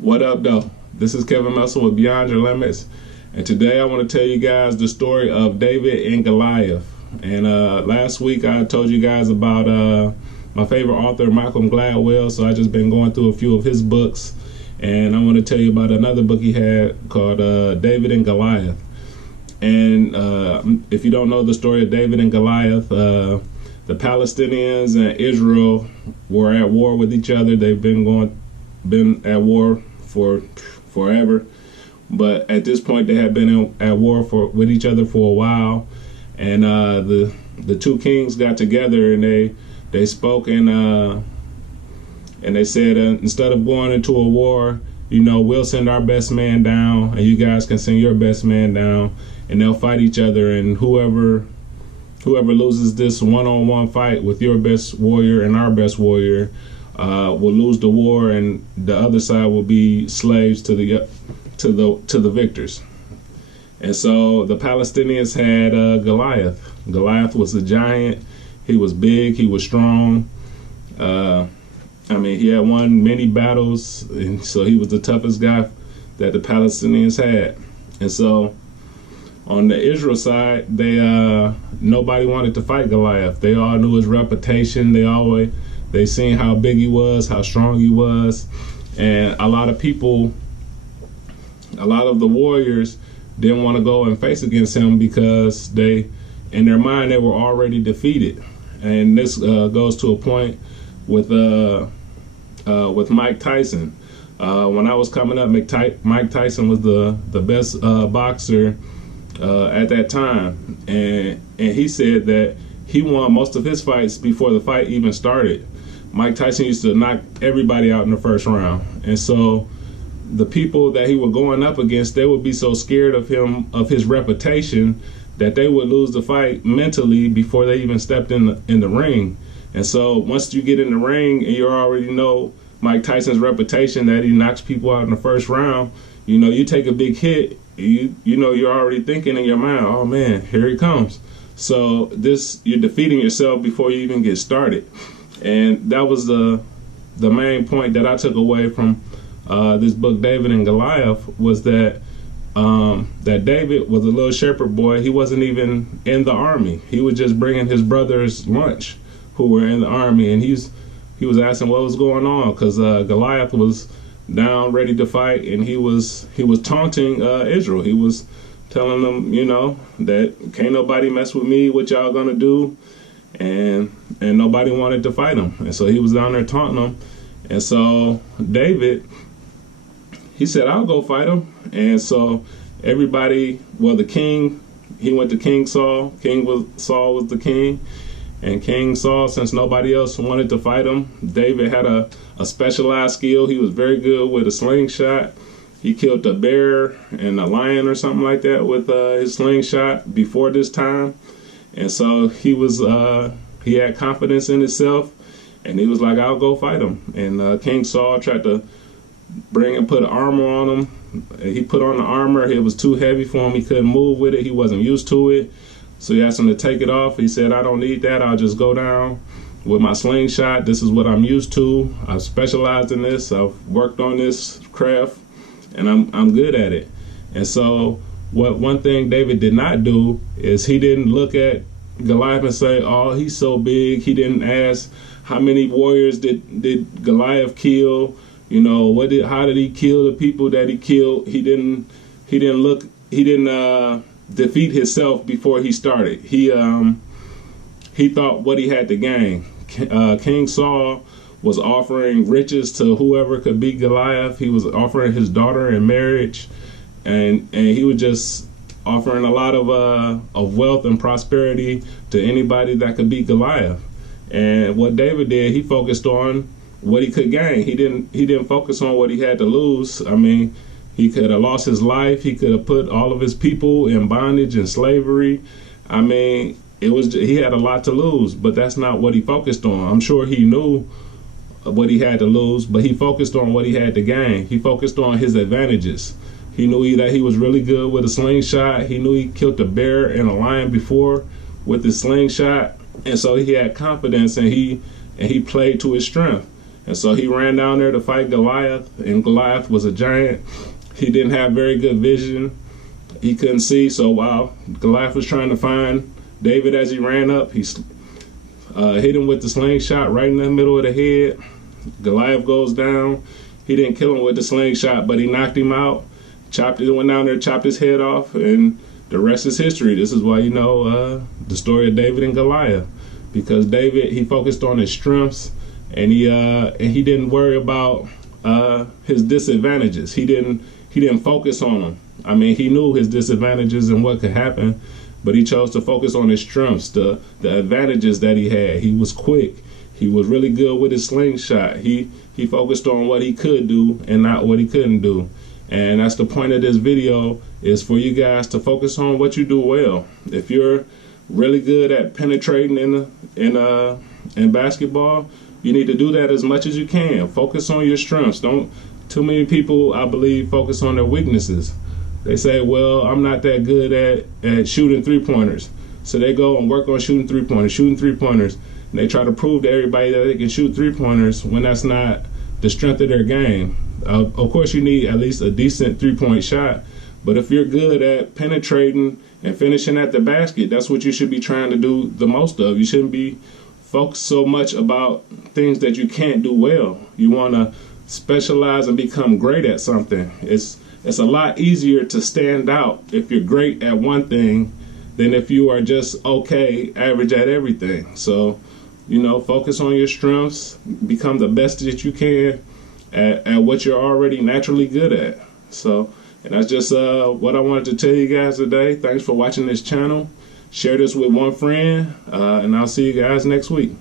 What up, though? This is Kevin Melson with Beyond Your Limits, and today I want to tell you guys the story of David and Goliath. And last week I told you guys about my favorite author, Malcolm Gladwell, so I just been going through a few of his books, and I want to tell you about another book he had called David and Goliath. And if you don't know the story of David and Goliath, the Palestinians and Israel were at war with each other. They've been at war for forever, but at this point they had been at war with each other for a while. And the two kings got together and they spoke and they said, instead of going into a war, we'll send our best man down and you guys can send your best man down, and they'll fight each other, and whoever loses this one-on-one fight with your best warrior and our best warrior will lose the war, and the other side will be slaves to the victors. And so the Palestinians had Goliath. Goliath was a giant. He was big. He was strong. He had won many battles, and so he was the toughest guy that the Palestinians had. And so on the Israel side, nobody wanted to fight Goliath. They all knew his reputation. They seen how big he was, how strong he was, and a lot of the warriors didn't want to go and face against him because in their mind, they were already defeated. And this goes to a point with Mike Tyson. When I was coming up, Mike Tyson was the best boxer at that time, and he said that he won most of his fights before the fight even started. Mike Tyson used to knock everybody out in the first round, and so the people that he was going up against, they would be so scared of him, of his reputation, that they would lose the fight mentally before they even stepped in the ring. And so once you get in the ring and you already know Mike Tyson's reputation, that he knocks people out in the first round, you take a big hit, you're already thinking in your mind, oh man, here he comes. So you're defeating yourself before you even get started. And that was the main point that I took away from this book, David and Goliath, was that David was a little shepherd boy. He wasn't even in the army. He was just bringing his brothers lunch who were in the army, and he was asking what was going on, because Goliath was down ready to fight, and he was taunting Israel. He was telling them, that can't nobody mess with me, what y'all gonna do, and nobody wanted to fight him, and so he was down there taunting them. And so David, he said, I'll go fight him. And so the king, he went to King Saul. Saul was the king. And King Saul, since nobody else wanted to fight him, David had a specialized skill. He was very good with a slingshot. He killed a bear and a lion or something like that with his slingshot before this time. And so he had confidence in himself, and he was like, I'll go fight him. And King Saul tried to put armor on him. He put on the armor. It was too heavy for him. He couldn't move with it. He wasn't used to it. So he asked him to take it off. He said, I don't need that. I'll just go down with my slingshot. This is what I'm used to. I've specialized in this. I've worked on this craft, and I'm good at it. And so one thing David did not do is he didn't look at Goliath and say, oh, he's so big. He didn't ask how many warriors did Goliath kill. How did he kill the people that he killed? He didn't defeat himself before he started. He thought what he had to gain. King Saul was offering riches to whoever could beat Goliath. He was offering his daughter in marriage, and he was just offering a lot of wealth and prosperity to anybody that could beat Goliath. And what David did, he focused on what he could gain. He didn't focus on what he had to lose. He could have lost his life. He could have put all of his people in bondage and slavery. He had a lot to lose, but that's not what he focused on. I'm sure he knew what he had to lose, but he focused on what he had to gain. He focused on his advantages. He knew that he was really good with a slingshot. He knew he killed a bear and a lion before with his slingshot, and so he had confidence, and he played to his strength. And so he ran down there to fight Goliath, and Goliath was a giant. He didn't have very good vision. He couldn't see, so while Goliath was trying to find David as he ran up, he hit him with the slingshot right in the middle of the head. Goliath goes down. He didn't kill him with the slingshot, but he knocked him out. Went down there, chopped his head off, and the rest is history. This is why you know the story of David and Goliath, because David, he focused on his strengths, and he didn't worry about his disadvantages. He didn't focus on them. I mean, he knew his disadvantages and what could happen, but he chose to focus on his strengths, the advantages that he had. He was quick. He was really good with his slingshot. He focused on what he could do and not what he couldn't do. And that's the point of this video, is for you guys to focus on what you do well. If you're really good at penetrating in basketball, you need to do that as much as you can. Focus on your strengths. Don't. Too many people, I believe, focus on their weaknesses. They say, well, I'm not that good at shooting three-pointers. So they go and work on shooting three-pointers, and they try to prove to everybody that they can shoot three-pointers when that's not the strength of their game. Of course, you need at least a decent three-point shot, but if you're good at penetrating and finishing at the basket, that's what you should be trying to do the most of. You shouldn't be focused so much about things that you can't do well. You want to specialize and become great at something. It's a lot easier to stand out if you're great at one thing than if you are just okay, average at everything. So, you know, focus on your strengths, become the best that you can at what you're already naturally good at. So, and that's just what I wanted to tell you guys today. Thanks for watching this channel. Share this with one friend, and I'll see you guys next week.